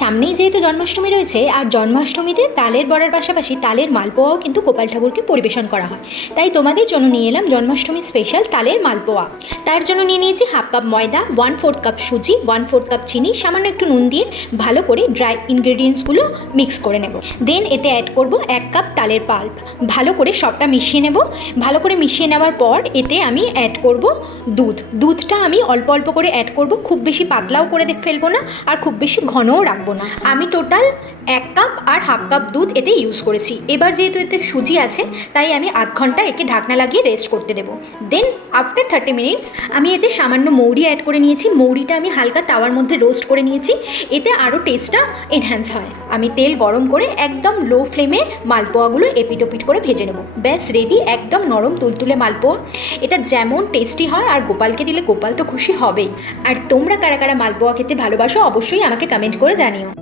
সামনেই যেহেতু জন্মাষ্টমী রয়েছে আর জন্মাষ্টমীতে তালের বড়ার পাশাপাশি তালের মালপোয়াও কিন্তু গোপাল ঠাকুরকে পরিবেশন করা হয়। তাই তোমাদের জন্য নিয়ে এলাম জন্মাষ্টমী স্পেশাল তালের মালপোয়া। তার জন্য নিয়ে নিয়েছি হাফ কাপ ময়দা ওয়ান ফোর্থ কাপ সুজি ওয়ান ফোর্থ কাপ চিনি, সামান্য একটু নুন দিয়ে ভালো করে ড্রাই ইনগ্রেডিয়েন্টসগুলো মিক্স করে নেব। দেন এতে অ্যাড করব এক কাপ তালের পাল্প ভালো করে সবটা মিশিয়ে নেব। ভালো করে মিশিয়ে নেওয়ার পর এতে আমি অ্যাড করব দুধ। দুধটা আমি অল্প অল্প করে অ্যাড করব, খুব বেশি পাতলাও করে ফেলব না, আর খুব বেশি ঘনও রাখব না। আমি টোটাল এক কাপ আর হাফ কাপ দুধ এতে ইউজ করেছি। এবার যেহেতু এতে সুজি আছে, তাই আমি আধ ঘণ্টা একে ঢাকনা লাগিয়ে রেস্ট করতে দেবো। দেন আফটার থার্টি মিনিটস আমি এতে সামান্য মৌরি অ্যাড করে নিয়েছি। মৌরিটা আমি হালকা তাওয়ার মধ্যে রোস্ট করে নিয়েছি। এতে আরও টেস্টটা এনহ্যান্স হয়। আমি তেল গরম করে একদম লো ফ্লেমে মালপোয়াগুলো এপিট ওপিট করে ভেজে নেব। ব্যাস রেডি একদম নরম তুলতুলে মালপোয়া। এটা যেমন টেস্টি হয় আর গোপালকে দিলে গোপাল তো খুশি হবেই। আর তোমরা কারা কারা মালপোয়া খেতে ভালোবাসো, অবশ্যই আমাকে কমেন্ট করে জানিও।